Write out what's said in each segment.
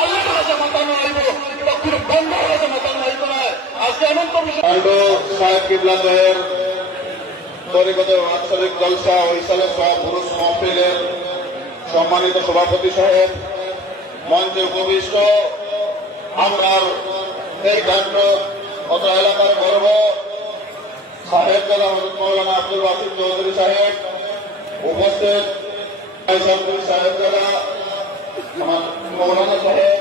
আল্লাহর কাছে মাতানো হইব, তখন বন্ধের কাছে মাতানো হইব না। আজকে অনন্ত বিষয় সাহেব কিবলা সাহেব তরিকত আঞ্চলিক জলসা ও ইসালে সহ পুরুষ মহফিলের সম্মানিত সভাপতি সাহেব, মঞ্চে উপবিষ্ট আমরার এই কাণ্ড অত এলাকার গর্ব সাহেব দাদা হজরত মৌলানা আব্দুল বাসির চৌধুরী সাহেব, উপস্থিত সাহেব দাদা, আমার মৌলানা সাহেব,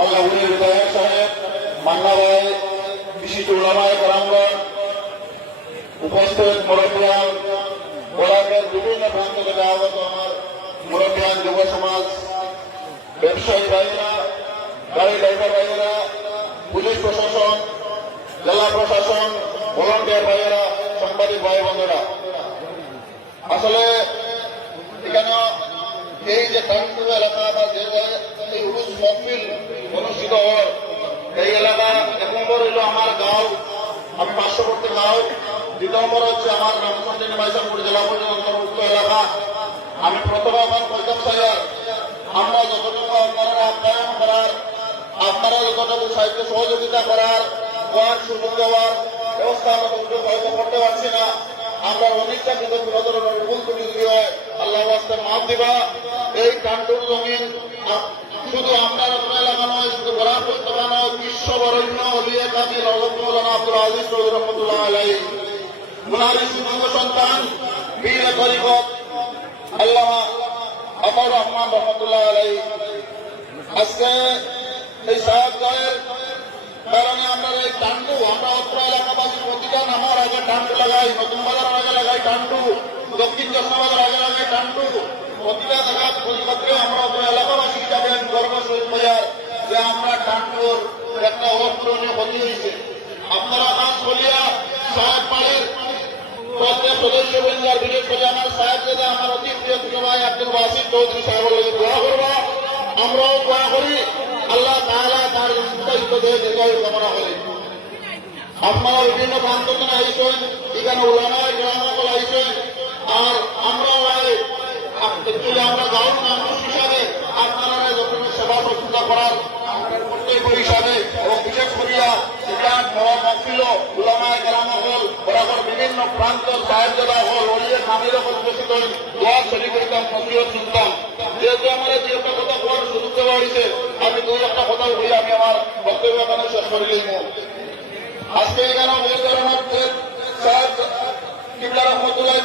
আল্লাহুল বিধায়ক সাহেব, মান্না ভাই, বিশিষ্ট উলামায়ে কেরামগণ, উপস্থিত মুরব্বিয়ান, গোলাপের বিভিন্ন প্রান্ত থেকে আগত আমার মুরব্বিয়ান যুব সমাজ, ব্যবসায়ী ভাইয়েরা, গাড়ি ড্রাইভার ভাইয়েরা, পুলিশ প্রশাসন, জেলা প্রশাসন, ভলান্টিয়ার ভাইয়েরা, সাংবাদিক ভাই বোনেরা, আসলে এখানে এই যে কানপুর এলাকা বা যে এই উরুস মহফিল অনুষ্ঠিত হয়, এই এলাকা এক নম্বর হইল আমার গাঁও, আমি পার্শ্ববর্তী গাঁও, দ্বিতীয় নম্বর হচ্ছে আমার রামচন্দ্রী মাইসামপুর জেলা পরিষদ অন্তর্ভুক্ত এলাকা। আমি প্রথমে আমার কইতাম স্যার, আমরা যতটুকু আপনারা আপ্যায়ন করার, আপনারা যতটুকু সাহিত্য সহযোগিতা করার, কোয়ার সুযোগ দেওয়ার ব্যবস্থা আমরা সুযোগ হয়তো করতে পারছি না। আমরা অনেকটা কিন্তু কোনো ধরনের ভুল ত্রুটি যদি হয় আল্লাহ রাস্তে মাফ দিবা। এই কান্টুর জমিন শুধু আপনার এলাকা নয়, শুধু বরাক পরিস্থিতি নয়, বিশ্ববরণ্য অলিয়ে কামিল হযরত মাওলানা আব্দুল আজিজ চৌধুরী রহমাতুল্লাহ আলাইহি, উনারই সুযোগ্য সন্তান বীর তরিকত আল্লামা আতাউর রহমান রহমাতুল্লাহ আলাইহি। আজকে এই সাহেবগঞ্জের কারণে আমরা এই টান্ডু, আমরা অত্র এলাকাবাসী প্রতিটা নামার আগে টান্ডু লাগাই, নতুন বাজার আগে লাগাই টান্ডু, দক্ষিণ চশমাবাজার আগে লাগাই টান্ডু, প্রতিটা জায়গা পরিপত্রে আমরা অত্র এলাকাবাসী হিসাবে গর্ব সহিত বাজার যে আমরা টান্ডুর একটা অপূরণীয় ক্ষতি হয়েছে। আপনারা কাজ বলিয়া সাহেব পাড়ের প্রত্যেক সদস্য বৃন্দার, বিশেষ করে আমার সাহেব দাদা, আমার অতি প্রিয় ছোট ভাই আব্দুল বাসির চৌধুরী সাহেবের লাগে দোয়া করবা, আমরাও দোয়া করি আল্লাহ তাআলা তার দায়িত্ব দিয়ে দীর্ঘায়ু কামনা করি। আপনারা বিভিন্ন প্রান্ত থেকে আইসেন, এখানে ওলামায়ে কেরামগণ আইসেন, আর আমরাও একচুয়ালি আমরা গাঁওর মানুষ হিসাবে আপনারা যখন সেবা প্রস্তুতা করার কর্তব্য হিসাবে এবং বিশেষ করিয়া ইসলাম মহফিল ওলামায়ে কেরামগণ বরাবর বিভিন্ন প্রান্ত সাহেবজাদা হল ওলিয়ে কামিল উপস্থিত হই দোয়া শরীফ করিতাম, নসিহত শুনতাম। যেহেতু আমরা যে একটা কথা বলার সুযোগ দেওয়া হয়েছে, আমি দুই একটা কথা বলি আমি আমার বক্তব্য এখানে শেষ করে লইব। আজকে এখানে সাহেব কিবলা রহমতুল্লাহ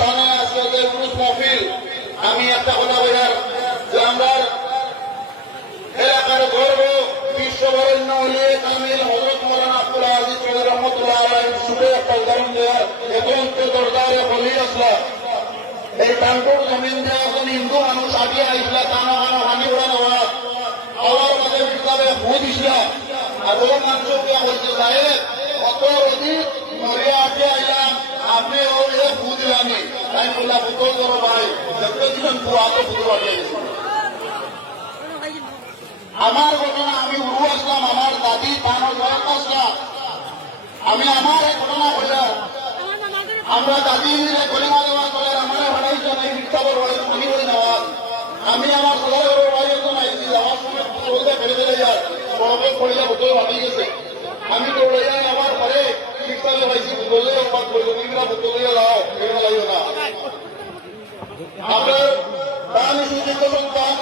সামনে আজকে যে উরুস মহফিল, আমি একটা কথা বলার যে আমরা এলাকার গর্ব বিশ্ববরেণ্য ওলিয়ে কামিল হযরত মাওলানা আব্দুল আজিজ চৌধুরী রহমতুল্লাহ আলাইহির শুধু একটা উদাহরণ দেওয়ার, এখন তো দরদারে বলি আসলা এই টাঙ্কুর জমিন যে এখন হিন্দু মানুষ আগে আইসলা টানা হানা হানি উড়ানো হওয়া আমার মাঝে হিসাবে ভূত ইসলা আর ওই মানুষকে হয়েছে যায় অত অধিক মরিয়া আগে আইলাম আপনি ওই ভূত দিলামি তাই বললা ভূতল করো ভাই যতদিন আগে ভূত বাড়িয়ে গেছে। আমার ঘটনা, আমি উড়ু আসলাম, আমার দাদি তানো জয়ত আসলাম, আমি আমার এই ঘটনা বললাম, আমরা দাদি গলিমা দেওয়া করে আমার হারাইছেন এই মিথ্যাবর পানি করে নেওয়ার, আমি আমার সদাগরের বাইরেজন আইছি, আমার সময় বলতে ফেলে দিলে যার সড়কে পড়িলে বোতল ভাবি গেছে, আমি দৌড়ে যাই আমার ঘরে শিক্ষালে পাইছি বললে বইরা বোতল দিয়ে লাও এখানে লাগিও না। আপনার প্রাণ সুযোগ্য সন্তান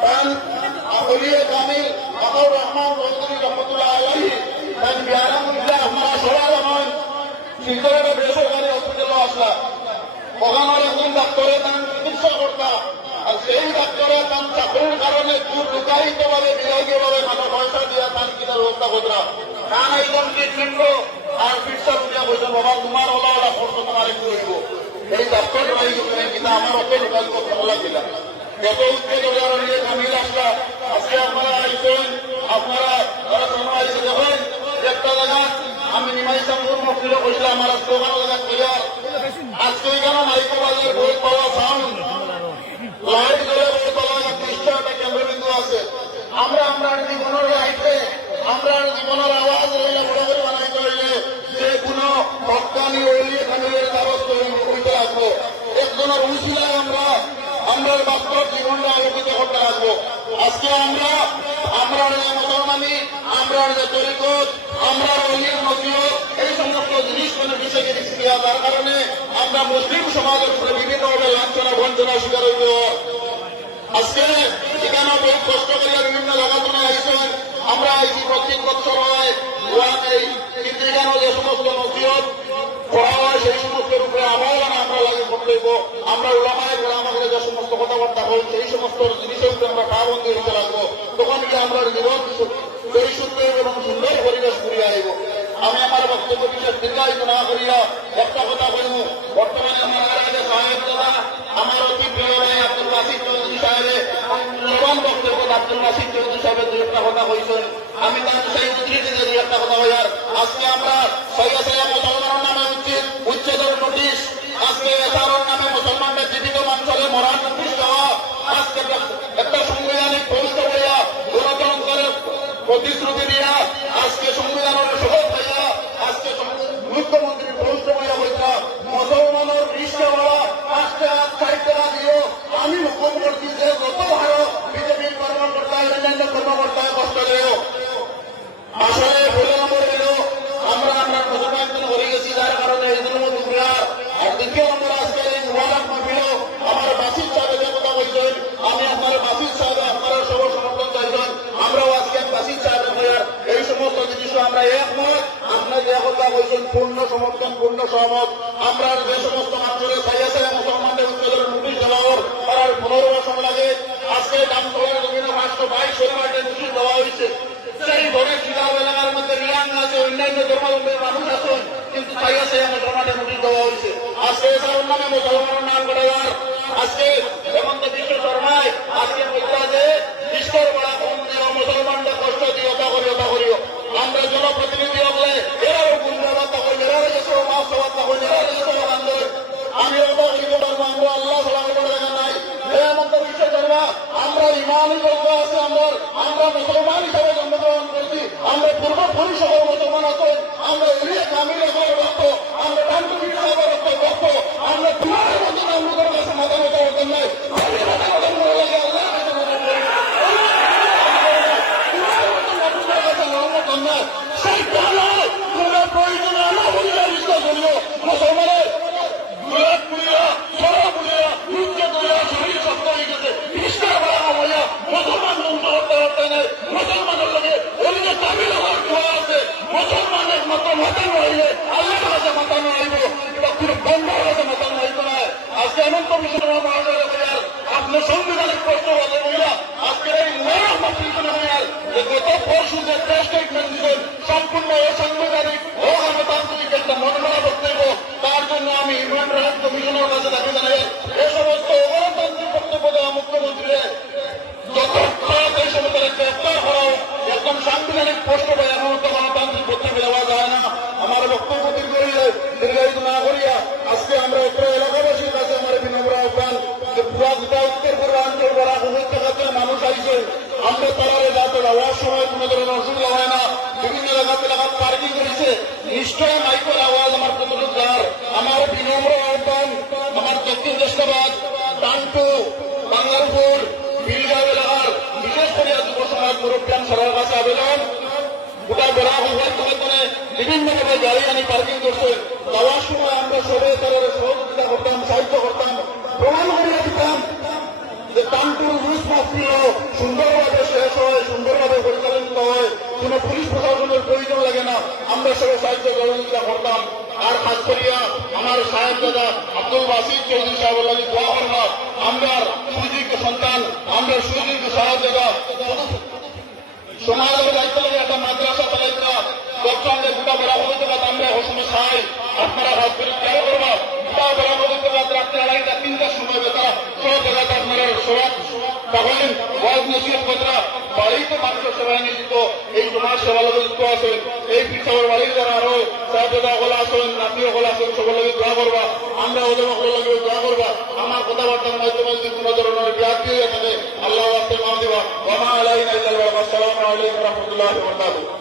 প্রাণ ওলিয়ে কামিল আতাউর রহমান চৌধুরী রহমতুল্লাহ আলাইহি তাই বিয়ারামুল্লাহ আপনারা সবার আমার শিলচরের বেসরকারি হসপিটালে আসলা, ওখানে একজন ডাক্তারের নাম চিকিৎসা করতাম, আর সেই ডাক্তারের নাম চাকরির কারণে খুব লুকায়িত ভাবে বিভাগীয় ভাবে টাকা পয়সা দিয়ে তার কিনার ব্যবস্থা করতাম, কারণ একজন ট্রিটমেন্ট আর চিকিৎসা বুঝিয়া বলছেন বাবা তোমার হলা হলা খরচ তোমার একটু হইব, এই ডাক্তার কিনা আমার অত লুকাই করতে লাগছিলাম। যত উদ্যোগ নিয়ে কামিল আসলা, আজকে আপনারা আইসেন, আপনারা আইসে দেখেন একটা জায়গা আমি নিমাই সামুর মফিলে বসলাম, আমার আজকে ওখানে জায়গা ক্লিয়ার, আজকে এখানে মাইকো বাজার বই পাওয়া সাউন্ড লাইট ধরে বই পাওয়া একটা কেন্দ্রবিন্দু আছে। আমরা জীবনের লাইটে আমরা জীবনের আওয়াজ হইলে বরাবর বানাইতে হইলে যে কোনো হকানি হইলে কামিলের কাগজ হইতে রাখবো, একজনের উচিলায় আমরা বাস্তব জীবনটা আলোকিত করতে রাখবো। আজকে আমরা যে তরিকত, আমরা অলির নসিহত, এই সমস্ত জিনিস কোনো বিষয়কে দেওয়া তার কারণে আমরা মুসলিম সমাজের উপরে বিভিন্নভাবে লাঞ্ছনা বঞ্চনা শিকার হইব। আজকে এখানে বহু কষ্ট করিয়া বিভিন্ন জায়গা আইসেন, আমরা আইসি প্রত্যেক বছর হয় এই, কিন্তু এখানে যে সমস্ত নসিহত করা হয় সেই সমস্তের উপরে আবহাওয়া আমরা লাগে করতে হইব। আমরা ওলামায়ে কেরামের যে সমস্ত কথাবার্তা হয় সেই সমস্ত জিনিসের উপরে আমরা পাবন্দি হতে লাগবো, তখন কি আমরা জীবন পরিশুদ্ধ এবং সুন্দর পরিবেশ করিয়া আইব। আমি আমার বক্তব্য বিশেষ দীর্ঘায়িত না করিয়া একটা কথা বলব। বর্তমানে আমার সাহেব দাদা আমার অতি প্রিয় ভাই আব্দুল বাসিত চৌধুরী সাহেবের প্রধান বক্তব্য আব্দুল বাসিত চৌধুরী সাহেবের দুই একটা কথা কইছেন, আমি তার সেই উদ্ধৃতি দুই একটা কথা বলার। আজকে আমরা সৈয়দ মুসলমানের নামে উচ্ছেদের নোটিশ, আজকে এসারোর নামে মুসলমানদের জীবিত মানুষের মরার নোটিশ দেওয়া, আজকে একটা সাংবিধানিক ব্যবস্থা হইয়া গণতন্ত্রের প্রতিশ্রুতি দিয়া আজকে সংবিধানের শপথ হইয়া আজকে মুখ্যমন্ত্রীর ব্যবস্থা হইয়া হইতা মুসলমানের রিস্কে বলা আজকে সাহিত্য দিও। আমি হুকুম করছি যে যত ভালো বিজেপির কর্মকর্তা অন্যান্য কর্মকর্তা কষ্ট দেও। আসলে ভুলে নম্বর হইল আমরা আপনার মুসলমান হয়ে গেছি, যার কারণে এই জন্য দুপুরার আর দ্বিতীয় নম্বর আজকে এই মোবাইল মাহফিল আমার বাসির সাহেবের কথা বলছেন, আমি আপনার বাসির সাহেব আপনারা সব সমর্থন চাইছেন, আমরাও আজকে বাসির সাহেবের হইয়ার এই সমস্ত জিনিস আমরা একমত। আপনার যে কথা বলছেন পূর্ণ সমর্থন পূর্ণ সহমত। আমরা যে সমস্ত মানুষের সাইয়া মুসলমানদের উচ্চতর নোটিশ দেওয়া করার 15 বছর লাগে, আজকে দামতলার জমিনে 522 পরিবারের নোটিশ দেওয়া হয়েছে। সেই ধরে কিতাব এলাকার মধ্যে রিয়াং আছে, অন্যান্য ধর্মাবলম্বী মানুষ আছেন, কিন্তু সাইয়া মুসলমানের নোটিশ দেওয়া হয়েছে। আজকে এসার নামে মুসলমানের নাম করার আজকে হেমন্ত বিশ্ব শর্মায় আজকে বলতে যে বিশ্বের বড়া কম দিও, মুসলমানদের কষ্ট দিও, তা করিও। আমরা জনপ্রতিনিধি হলে এরাও গুণবার্তা করি, এরাও এসে মাসবার্তা করি, এরাও এসে আন্দোলন। আমি আমরা আল্লাহ সালাম দেখা নাই হেমন্ত বিশ্ব শর্মা, আমরা ইমানই গল্প আছে, আমরা মুসলমান হিসাবে জন্মগ্রহণ করছি, আমরা পূর্বপুরুষ সকল মুসলমান আছেন, আমরা এলিয়া কামিল হিসাবে রক্ত, আমরা ডানকুমির হিসাবে রক্ত, আমরা তোমার মধ্যে আমাদের কাছে মাথা করতেন নাই সেই প্রয়োজনে আমরা বলিয়া বিশ্বাস করিও মুসলমানের মুসলমান মুসলমানের লগে এদিকে তামিল আছে, মুসলমানের মতো মাথা নইলে আল্লাহর কাছে মাথা নইব, বন্ধের কাছে মাথা নইব না। আজকে অনন্ত বিশ্ব আপনি সংবিধানিক প্রশ্ন বলে বইলা আজকের এই গত পরশু যে প্রেস স্টেটমেন্ট দিচ্ছেন সম্পূর্ণ অসাংবিধানিক ও গণতান্ত্রিক একটা মনোনয়ন বক্তব্য, তার জন্য আমি হিউম্যান রাইটস কমিশনের কাছে দাবি জানাই এ সমস্ত অগণতান্ত্রিক বক্তব্য দেওয়া মুখ্যমন্ত্রী এই সমস্ত গ্রেফতার করাও একদম সাংবিধানিক প্রশ্ন পাই, এমন তো গণতান্ত্রিক বক্তব্য দেওয়া যায় না। আমার বক্তব্য দীর্ঘায়িত না করিয়া আজকে আমরা উত্তর এলাকাবাসীর কাছে আমার বিনম্র আহ্বান যে পুরা গোটা উত্তর পূর্বাঞ্চল বড় উপত্যকাতের মানুষ আইছে, আমরা তারারে যাতে যাওয়ার সময় কোন ধরনের অসুবিধা হয় না। বিভিন্ন এলাকাতে পার্কিং করেছে, নিশ্চয় মাইকের আওয়াজ আমার কতটুকু যার আমার বিনম্র আহ্বান আমার দক্ষিণ দেশাবাদ টানটু বাংলারপুর বিলগাঁও এলাকার বিশেষ করে যুব সমাজ মুরব্বিয়ান সবার কাছে আবেদন, গোটা বেড়া হওয়ার করে বিভিন্নভাবে গাড়ি আনি পার্কিং করছে, যাওয়ার সময় আমরা সবাই তাদের সহযোগিতা করতাম, সাহায্য করতাম, প্রমাণ করিয়ে দিতাম যে টানপুর রুশ মাহফিল সুন্দরভাবে শেষ হয়, সুন্দরভাবে পরিচালিত হয়, কোন পুলিশ প্রশাসনের প্রয়োজন লাগে না, আমরা সবাই সাহায্য সহযোগিতা করতাম। আর খাস করিয়া আমার সাহেব দাদা আব্দুল বাসিত চৌধুরী সাহেব দোয়া করলাম, আমরা সুযোগ্য সন্তান, আমরা সুযোগ্য সাহেব দাদা সমাজের দায়িত্ব লাগে একটা মাদ্রাসা চালাইতা দর্শনে গোটা বেড়া হইতে পারে, আমরা ওসময় চাই আপনারা হাত করে খেয়াল করবা, গোটা বেড়া হইতে পারে রাত্রে 2:30-3টার সময় বেতারা সব জায়গাতে আপনারা সবাই তখন ওয়াজ নসিহত কথা বাড়িতে মানুষের সেবায় নিয়োজিত, এই সমাজ সেবা লগে যুক্ত আছেন, এই পিছাবের বাড়ির যারা আরো সাহেবেদা ওগুলো আছেন, নাতি ওগুলো আছেন, সবার লগে দোয়া করবা, আমরা ওদের ওগুলো লগে দোয়া করবা। আমার কথাবার্তার মাধ্যমে যদি কোন ধরনের ব্যাধি হয়ে থাকে আল্লাহ মাফ দিবা। ওয়া মা আলাইনা ইল্লাল বালাগ। আসসালামু আলাইকুম ওয়া রাহমাতুল্লাহি ওয়া বারাকাতুহু।